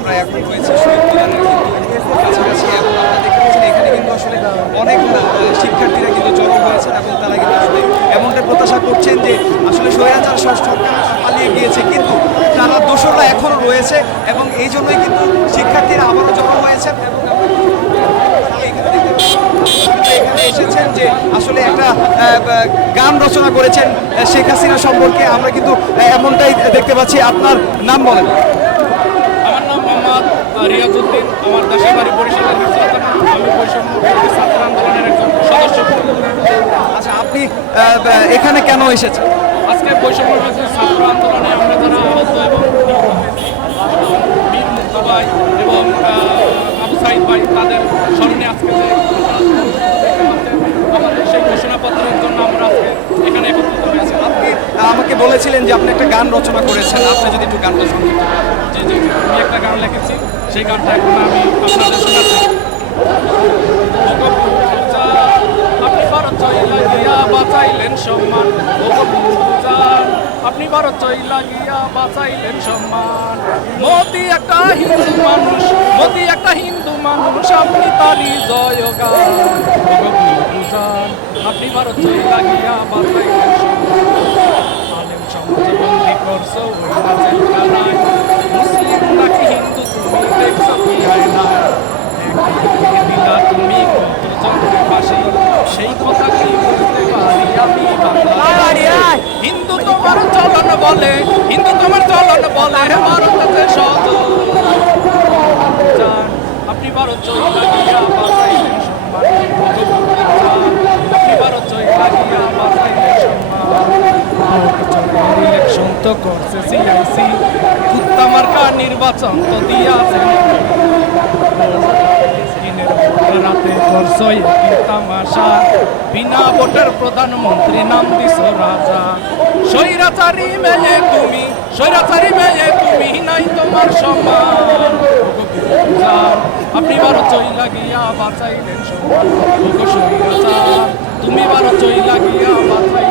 আমরা এখন রয়েছি শহীদ কাছাকাছি এবং আপনারা দেখতে পাচ্ছেন এখানে কিন্তু আসলে অনেক শিক্ষার্থীরা কিন্তু জড়ো হয়েছেন এবং তারা কিন্তু আসলে এমনটা প্রত্যাশা করছেন যে আসলে স্বৈরাচার সর- সরকার পালিয়ে গিয়েছে, কিন্তু তারা দোষরা এখনও রয়েছে এবং এই জন্যই কিন্তু শিক্ষার্থীরা আবারও জড়ো হয়েছেন এবং এখানে এসেছেন যে আসলে একটা গান রচনা করেছেন শেখ হাসিনা সম্পর্কে। আমরা কিন্তু এমনটাই দেখতে পাচ্ছি। আপনার নাম বলেন। আমার রিয়াজউদ্দিন আমার দেশের বাড়ি বরিশালের আমি বৈষম্য ছাত্র আন্দোলনের একজন সদস্য। আচ্ছা আপনি এখানে কেন এসেছেন? আজকে বৈষম্য ছাত্র আন্দোলনে আমরা যারা আহত এবং বীর মুক্ত ভাই এবং আবু সাইদ ভাই তাদের স্মরণে আজকে যে আমাদের সেই ঘোষণাপত্রের জন্য আমরা আজকে এখানে একত্রিত হয়েছি আপনি আমাকে বলেছিলেন যে আপনি একটা গান রচনা করেছেন। আপনি যদি একটু গানটা শুনতে জি জি আমি একটা গান লিখেছি। সেই গানটা এখন আমি আপনাদের শোনাচ্ছি। আপনি ভারত চইলা গিয়া বাঁচাইলেন সম্মান। আপনি ভারত চইলা গিয়া বাঁচাইলেন সম্মান। মোদি একটা হিন্দু মানুষ। মোদি একটা হিন্দু মানুষ। আপনি তারই জয় গান আপনি ভারত চইলা গিয়া বাঁচাইলেন সম্মান। মুসলিম নাকি হিন্দু তুমি হয় না তুমি কত সেই কথা হিন্দু তোমার চলন বলে হিন্দু তোমার চলন বলে ভারতের সহজ চান আপনি ভারত জয় লাগিয়া বাঁচাইলেন সম্মান ভগবতী চান আপনি ভারত জয় লাগিয়া সম্মান ইলেকশন তো করছে সিআইসি কুত্তা মার্কা নির্বাচন তো দিয়াছে রাতে করছ তামাশা বিনা ভোটের প্রধানমন্ত্রী নাম দিছ রাজা। স্বৈরাচারী মেয়ে তুমি, স্বৈরাচারী মেয়ে তুমি, নাই তোমার সমান আপনি বারো চই লাগিয়া বাঁচাইলেন তুমি বারো চই লাগিয়া সমান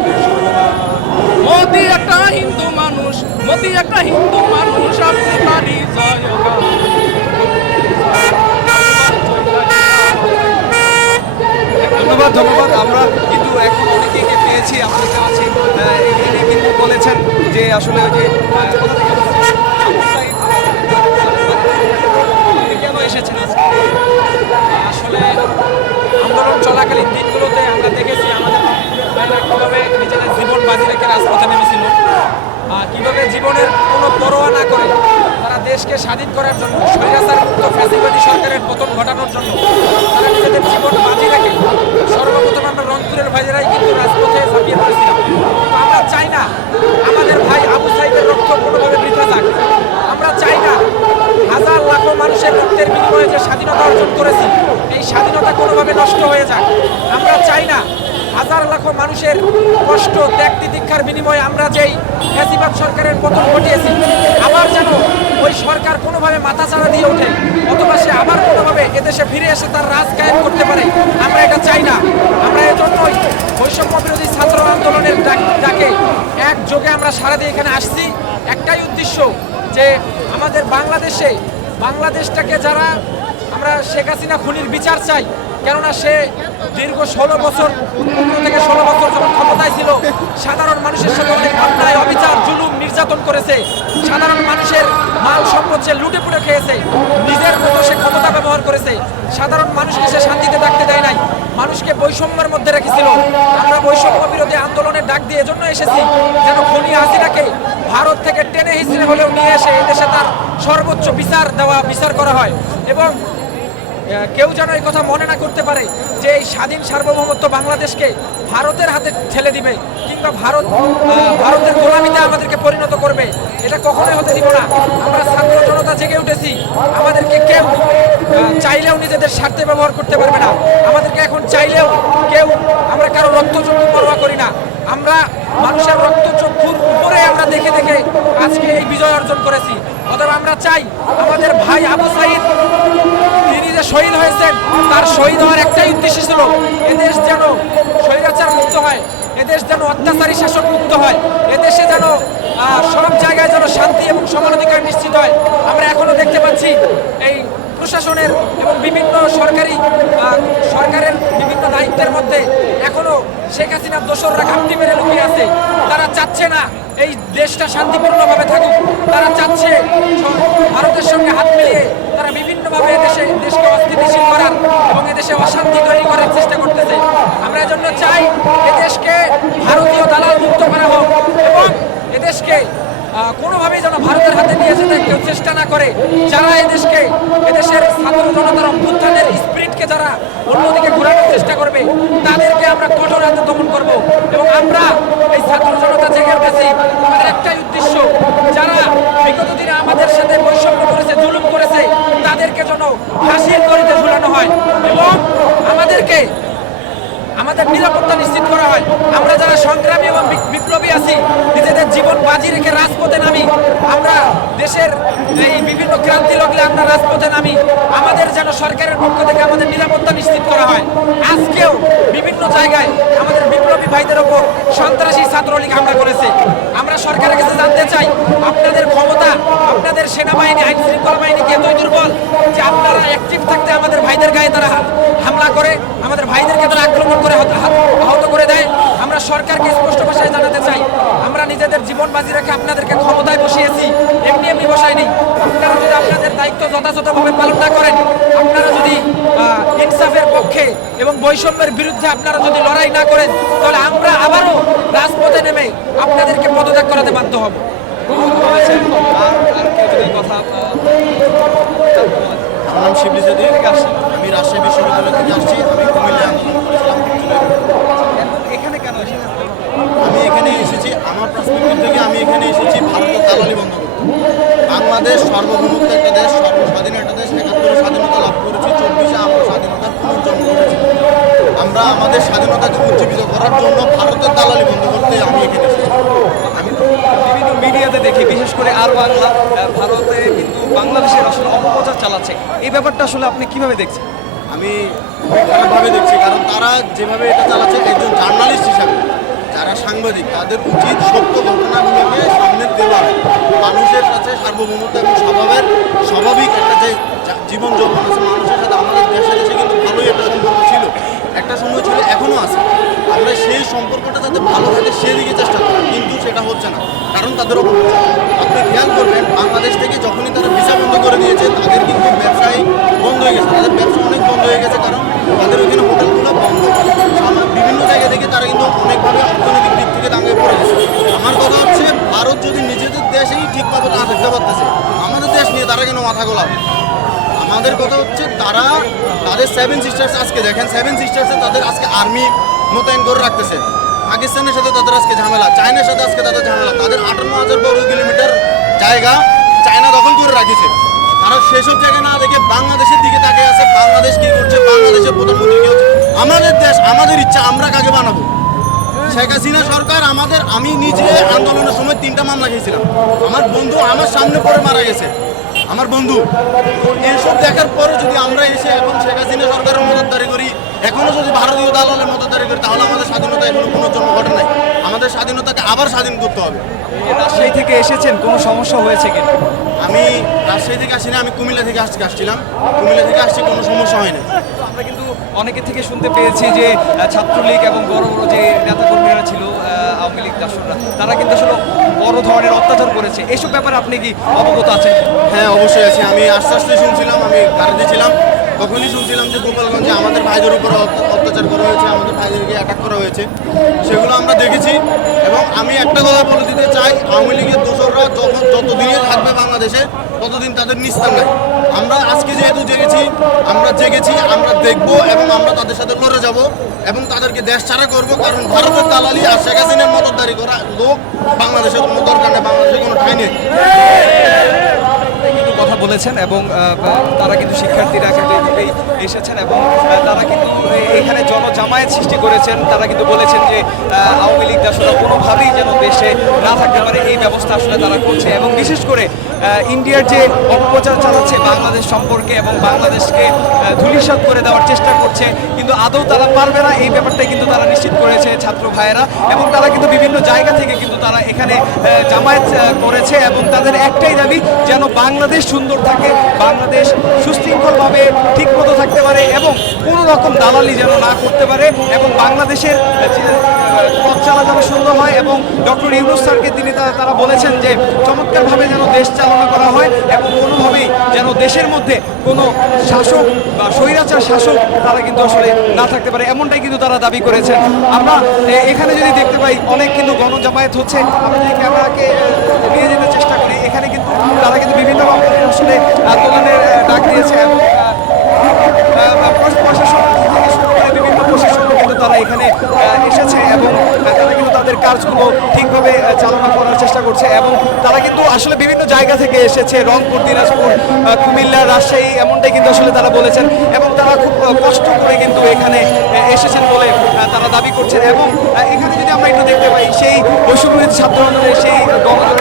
মোদি একটা হিন্দু মানুষ মোদি একটা হিন্দু মানুষ আপনি পারি জয় ধন্যবাদ ধন্যবাদ। আমরা কিন্তু এখন অনেকে পেয়েছি আপনাদের আহ, কিন্তু বলেছেন যে আসলে যে আহ, কোথা থেকে বলছেন? আবু সাঈদ, আপনি কেন এসেছেন আজকে আসলে আন্দোলন চলাকালীন দিনগুলোতে আমরা দেখেছি আমাদের ভাইরা কীভাবে নিজেদের জীবন বাজি রেখে রাজপথে নেমেছিল। কীভাবে জীবনের কোনো পরোয়া না করে তারা দেশকে স্বাধীন করার জন্য, স্বৈরাচার মুক্ত ফ্যাসিবাদী সরকারের পতন ঘটানোর জন্য তারা নিজেদের জীবন বাজি রাখে সর্বপ্রথম আমরা রংপুরের ভাইয়েরাই কিন্তু রাজপথে ঝাঁপিয়ে পড়েছিলাম কিন্তু আমরা চাই না আমাদের ভাই আবু সাইদের রক্ত কোনোভাবে বৃথা যাক আমরা চাই না হাজার লাখো মানুষের রক্তের বিনিময়ে যে স্বাধীনতা অর্জন করেছি এই স্বাধীনতা কোনোভাবে নষ্ট হয়ে যাক আমরা চাই না হাজার লাখো মানুষের কষ্ট তিতিক্ষার বিনিময়ে আমরা যেই ফ্যাসিবাদ সরকারের পতন ঘটিয়েছি, আবার যেন ওই সরকার কোনোভাবে মাথাচাড়া দিয়ে ওঠে, অথবা সে আবার কোনোভাবে এদেশে ফিরে এসে তার রাজ কায়েম করতে পারে, আমরা এটা চাই না। আমরা এজন্যই বৈষম্য বিরোধী ছাত্র আন্দোলনের ডাক- একযোগে আমরা সারা দিয়ে এখানে আসছি। একটাই উদ্দেশ্য যে আমাদের বাংলাদেশে, বাংলাদেশটাকে যারা আমরা শেখ হাসিনা খুনির বিচার চাই, কেননা সে দীর্ঘ ষোলো বছর, পনেরো থেকে ষোলো বছর যখন সাধারণ মানুষের সাথে অনেক অন্যায়, অবিচার, জুলুম, নির্যাতন করেছে। সাধারণ মানুষের মাল সম্পদ সে লুটে পুটে খেয়েছে। নিজের মতো সে ক্ষমতা ব্যবহার করেছে। সাধারণ মানুষকে সে শান্তিতে থাকতে দেয় নাই। মানুষকে বৈষম্যের মধ্যে রেখেছিল। আমরা বৈষম্য বিরোধী আন্দোলনের ডাক দিয়ে এজন্য এসেছি যেন খুনি হাসিনাকে ভারত থেকে টেনে হিসেবে হলেও নিয়ে এসে এদেশে তার সর্বোচ্চ বিচার দেওয়া, বিচার করা হয়। এবং কেউ যেন এই কথা মনে না করতে পারে যে এই স্বাধীন সার্বভৌমত্ব বাংলাদেশকে ভারতের হাতে ঠেলে দিবে কিংবা ভারত ভারতের গোলামিতে আমাদেরকে পরিণত করবে। এটা কখনোই হতে দিব না। আমরা ছাত্র জনতা জেগে উঠেছি। আমাদেরকে কেউ চাইলেও নিজেদের স্বার্থে ব্যবহার করতে পারবে না। আমাদেরকে এখন চাইলেও কেউ আমরা কারও রক্তচক্ষু পরোয়া করি না। আমরা মানুষের রক্তচক্ষুর উপরে আমরা দেখে দেখে আজকে এই বিজয় অর্জন করেছি। অতএব আমরা চাই আমাদের ভাই আবু সাইদ যে শহীদ হয়েছেন তার শহীদ হওয়ার একটাই উদ্দেশ্য ছিল, এদেশ যেন স্বৈরাচার মুক্ত হয়, এদেশ যেন অত্যাচারী শাসন মুক্ত হয়, এদেশে যেন সব জায়গায় যেন শান্তি এবং সমানাধিকার নিশ্চিত হয়। আমরা এখনও দেখতে পাচ্ছি এই প্রশাসনের এবং বিভিন্ন সরকারি সরকারের বিভিন্ন দায়িত্বের মধ্যে এখনও শেখ হাসিনার দোসররা ঘাটতি মেরে লুকিয়ে আছে। তারা চাচ্ছে না এই দেশটা শান্তিপূর্ণভাবে থাকুক। তারা চাচ্ছে ভারতের সঙ্গে হাত মিলিয়ে তারা বিভিন্নভাবে এদেশে দেশকে অস্থিতিশীল করার এবং এদেশে অশান্তি তৈরি করার চেষ্টা করতেছে। আমরা এজন্য চাই এদেশকে ভারতীয় দালাল মুক্ত করা হোক এবং এদেশকে কোনোভাবেই যেন ভারতের হাতে নিয়ে যেতে কেউ চেষ্টা না করে। যারা এদেশকে এদেশের ছাত্র জনতার অভ্যুত্থানের স্পিরিটকে যারা অন্যদিকে ঘোরানোর চেষ্টা করবে, তাদেরকে আমরা কঠোর হাতে দমন করব। এবং আমরা এই ছাত্র জনতা জেগে উঠেছি আমাদের একটাই উদ্দেশ্য, যারা বিগত দিনে আমাদের সাথে বৈষম্য করেছে, জুলুম করেছে, তাদেরকে যেন ফাঁসির দড়িতে ঝুলানো হয়। এবং আমাদেরকে আমাদের নিরাপত্তা নিশ্চিত করা হয়। আমরা যারা সংগ্রামী এবং বিপ্লবী আছি, নিজেদের জীবন বাজি রেখে রাজপথে নামি। আমরা দেশের এই বিভিন্ন ক্রান্তি লগলে আমরা রাজপথে নামি। আমাদের যেন সরকারের পক্ষ থেকে আমাদের নিরাপত্তা নিশ্চিত করা হয়। আজকেও বিভিন্ন জায়গায় আমাদের বিপ্লবী ভাইদের ওপর সন্ত্রাসী ছাত্রলীগ হামলা করেছে। আমরা সরকারের কাছে জানতে চাই, আপনাদের ক্ষমতা, আপনাদের সেনাবাহিনী, আইন শৃঙ্খলা বাহিনী এতই দুর্বল যে আপনারা অ্যাক্টিভ থাকতে আমাদের ভাইদের গায়ে তারা হামলা করে আমাদের ভাইদেরকে তারা আক্রমণ করে হত- হাত- আহত করে দেয় আমরা সরকারকে স্পষ্ট ভাষায় জানাতে চাই আমরা জীবন বাজি রেখে আপনাদেরকে ক্ষমতায় বসিয়েছি এমনি এমনি বসাইনি আপনারা যদি আপনাদের দায়িত্ব যথাযথভাবে পালন না করেন, আপনারা যদি ইনসাফের পক্ষে এবং বৈষম্যের বিরুদ্ধে আপনারা যদি লড়াই না করেন, তাহলে আমরা আবারও রাজপথে নেমে আপনাদেরকে পদত্যাগ করাতে বাধ্য হব। আমি রাজশাহী বিশ্ববিদ্যালয় থেকে আসছি। আমি কুমিল্লা আন্দোলন করেছিলাম এখন এখানে কেন এসেছেন আমি এখানে এসেছি আমার থেকে আমি এখানে এসেছি ভারতের দালালি বন্ধ করতে। বাংলাদেশ সার্বভৌমত্ব একটা দেশ সর্বস্বাধীন একটা দেশ একাত্তরে স্বাধীনতা লাভ করেছি চব্বিশে আমরা স্বাধীনতার পুনর্জন্ম করেছি। আমরা আমাদের স্বাধীনতাকে উজ্জীবিত করার জন্য ভারতের দালালি বন্ধ করতে আমি এখানে এসেছি। আমি বিভিন্ন মিডিয়াতে দেখি বিশেষ করে আর বাংলা ভারতে কিন্তু বাংলাদেশের আসলে অপপ্রচার চালাচ্ছে। এই ব্যাপারটা আসলে আপনি কীভাবে দেখছেন? আমি খারাপভাবে দেখছি কারণ তারা যেভাবে এটা চালাচ্ছে একজন জার্নালিস্ট হিসাবে। সাংবাদিক, তাদের উচিত সত্য ঘটনাগুলোকে সামনে দেওয়া মানুষের কাছে সার্বভৌমত্ব এবং স্বভাবের স্বাভাবিক একটা যে জীবন যৌবন আছে, মানুষের সাথে আমাদের দেশে দেশে কিন্তু ভালোই একটা সম্পর্ক ছিল। একটা সময় ছিল এখনও আছে। আমরা সেই সম্পর্কটা যাতে ভালো থাকে, সেদিকে চেষ্টা করি। কিন্তু সেটা হচ্ছে না। কারণ তাদের অপপ্রচার আপনি খেয়াল করবেন, বাংলাদেশ থেকে যখনই তারা ভিসা বন্ধ করে দিয়েছে, তাদের কিন্তু ব্যবসায়ী বন্ধ হয়ে গেছে তাদের ব্যবসা অনেক বন্ধ হয়ে গেছে কারণ তাদের ওইখানে হোটেলগুলো বন্ধ আমার বিভিন্ন জায়গা থেকে তারা কিন্তু অনেকভাবে অর্থনৈতিক দিক থেকে দাঙ্গায় পড়ে গেছে আমার কথা হচ্ছে ভারত যদি নিজেদের দেশেই ঠিকভাবে না থাকতে পারতেছে আমাদের দেশ নিয়ে তারা কেন মাথা গোলাবে আমাদের কথা হচ্ছে তারা তাদের সেভেন সিস্টার্স আজকে দেখেন সেভেন সিস্টার্সে তাদের আজকে আর্মি মোতায়েন করে রাখতেছে। পাকিস্তানের সাথে তাদের আজকে ঝামেলা চায়নার সাথে আজকে তাদের ঝামেলা। তাদের আটান্ন হাজার বর্গ কিলোমিটার জায়গা চায়না দখল করে রাখিছে। তারা সেসব জায়গা না দেখে বাংলাদেশের দিকে তাকিয়ে আছে। বাংলাদেশ কি করছে? বাংলাদেশের প্রধানমন্ত্রী কি হচ্ছে? আমাদের দেশ, আমাদের ইচ্ছা, আমরা কাকে বানাবো? শেখ হাসিনা সরকার আমাদের, আমি নিজে আন্দোলনের সময় তিনটা মামলা খেয়েছিলাম। আমার বন্ধু আমার সামনে পড়ে মারা গেছে। আমার বন্ধু তো এসব দেখার পরে যদি আমরা এসে এখন শেখ হাসিনা সরকারের মদতদারি করি এখনও যদি ভারতীয় দালালের মদতদারি করি তাহলে আমাদের স্বাধীনতা এখনও পুনর্জন্ম ঘটে নাই। আমাদের স্বাধীনতাকে আবার স্বাধীন করতে হবে। রাজশাহী থেকে এসেছেন কোনো সমস্যা হয়েছে কিনা? আমি রাজশাহী থেকে আসি না আমি কুমিল্লা থেকে আজকে আসছিলাম। কুমিল্লা থেকে আসছি কোনো সমস্যা হয়নি। আমরা কিন্তু অনেকে থেকে শুনতে পেয়েছি যে ছাত্রলীগ এবং বড় বড় যে নেতাকর্মীরা ছিল আওয়ামী তারা কিন্তু আসলে বড় ধরনের অত্যাচার করেছে। এসব ব্যাপারে আপনি কি অবগত আছেন? হ্যাঁ অবশ্যই আছি। আমি আস্তে আস্তে শুনছিলাম, আমি গাড়িতে ছিলাম। তখনই শুনছিলাম যে গোপালগঞ্জে আমাদের ভাইদের উপর অত্য- অত্যাচার করা হয়েছে, আমাদের ভাইদেরকে অ্যাটাক করা হয়েছে। সেগুলো আমরা দেখেছি এবং আমি একটা কথা বলে দিতে চাই, আওয়ামী লীগের দোসররা যখন যতদিনই থাকবে বাংলাদেশে, ততদিন তাদের নিস্তার নাই। আমরা আজকে যেহেতু জেগেছি, আমরা জেগেছি, আমরা দেখব এবং আমরা তাদের সাথে লড়ে যাব এবং তাদেরকে দেশ ছাড়া করব, কারণ ভারতের দালালি আর শেখ হাসিনার মদতদারি করা লোক বাংলাদেশের কোনো দরকার নেই, বাংলাদেশের কোনো ঠাই নেই। বলেছেন এবং তারা কিন্তু শিক্ষার্থীরা কিন্তু এদিকেই এসেছেন এবং তারা কিন্তু এখানে জনজামায়াত সৃষ্টি করেছেন। তারা কিন্তু বলেছেন যে আওয়ামী লীগ আসলে কোনোভাবেই যেন দেশে না থাকতে পারে। এই ব্যবস্থা আসলে তারা করছে এবং বিশেষ করে ইন্ডিয়ার যে অপপ্রচার চালাচ্ছে বাংলাদেশ সম্পর্কে এবং বাংলাদেশকে আহ, ধূলিসাৎ করে দেওয়ার চেষ্টা করছে কিন্তু আদৌ তারা পারবে না। এই ব্যাপারটাই কিন্তু তারা নিশ্চিত করেছে ছাত্র ভাইয়েরা এবং তারা কিন্তু বিভিন্ন জায়গা থেকে কিন্তু তারা এখানে জামায়াত করেছে এবং তাদের একটাই দাবি যেন বাংলাদেশ সুন্দর সুন্দর থাকে, বাংলাদেশ সুশৃঙ্খলভাবে ঠিক মতো থাকতে পারে এবং কোনো রকম দালালি যেন না করতে পারে এবং বাংলাদেশের পথ চালা যেন সুন্দর হয় এবং ডক্টর ইউনুস স্যারকে তিনি তারা বলেছেন যে চমৎকারভাবে যেন দেশ চালনা করা হয় এবং কোনোভাবেই যেন দেশের মধ্যে কোনো শাসক বা স্বৈরাচার শাসক তারা কিন্তু আসলে না থাকতে পারে, এমনটাই কিন্তু তারা দাবি করেছেন। আমরা এখানে যদি দেখতে পাই, অনেক কিন্তু গণজামায়াত হচ্ছে। আমরা যদি ক্যামেরাকে নিয়ে যেতে চেষ্টা করি এখানে কিন্তু তারা কিন্তু বিভিন্ন রকমের আসলে আন্দোলনের ডাক দিয়েছে এবং প্রশাসন থেকে শুরু করে বিভিন্ন প্রশাসন কিন্তু তারা এখানে এসেছে এবং তারা কিন্তু তাদের কাজগুলো ঠিকভাবে চালনা করার চেষ্টা করছে এবং তারা কিন্তু আসলে বিভিন্ন জায়গা থেকে এসেছে, রংপুর, দিনাজপুর কুমিল্লা, রাজশাহী, এমনটাই কিন্তু আসলে তারা বলেছেন এবং তারা খুব কষ্ট করে কিন্তু এখানে এসেছেন বলে তারা দাবি করছেন এবং এখানে যদি আমরা একটু দেখতে পাই, সেই বৈষম্যবিরোধী ছাত্র আন্দোলনের সেই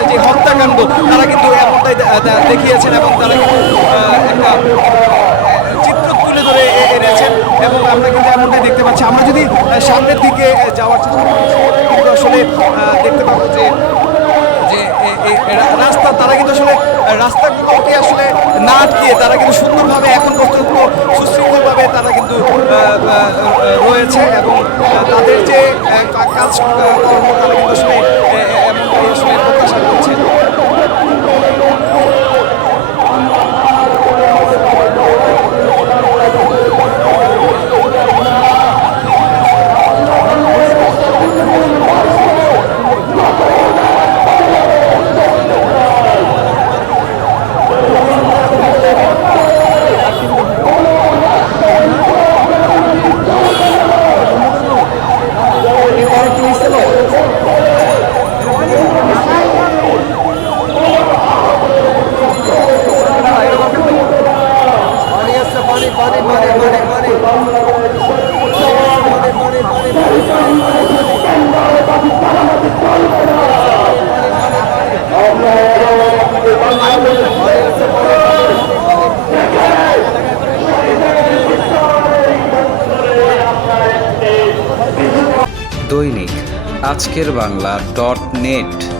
যে হত্যাকাণ্ড, তারা কিন্তু এমনটাই দেখিয়েছেন এবং তারা কিন্তু একটা এ- এনেছেন এবং আমরা কিন্তু এমনটাই দেখতে পাচ্ছি। আমরা যদি সামনের দিকে যাওয়ার কিন্তু আসলে দেখতে পাবো যে রাস্তা, তারা কিন্তু আসলে রাস্তাগুলোকে আসলে না আটকিয়ে তারা কিন্তু সুন্দরভাবে এখন পর্যন্ত সুশৃঙ্খলভাবে তারা কিন্তু আহ, আহ, রয়েছে এবং আহ, তাদের যে আহ, কা- কাজ আহ, কর্ম তারা কিন্তু আসলে এ- এ- এমনটাই আসলে প্রত্যাশা করছে দৈনিক আজকের বাংলা ডট নেট।